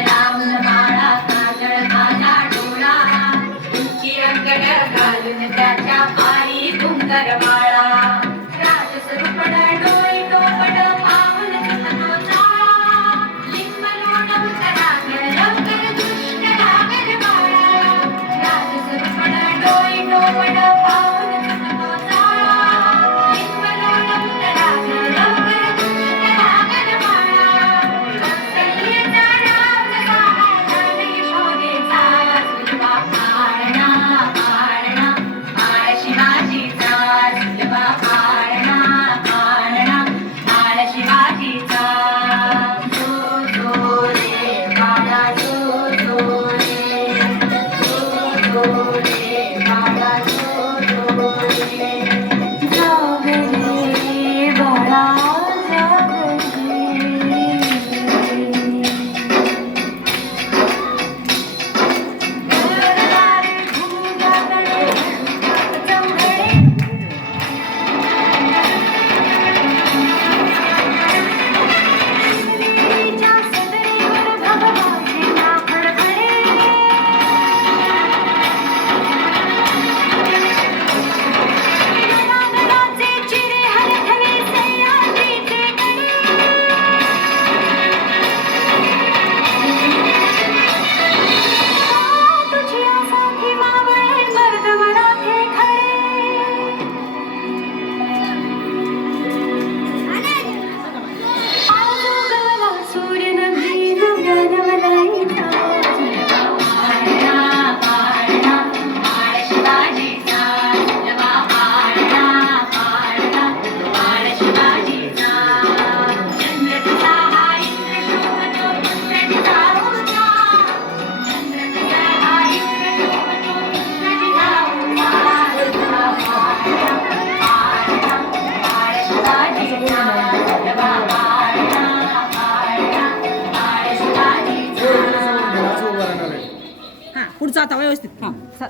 लावून बाळा काजळ माझा डोळा अंगड घालून त्याच्या पायी सुंदर बाळा நான் पुढचा आता व्यवस्थित. हा.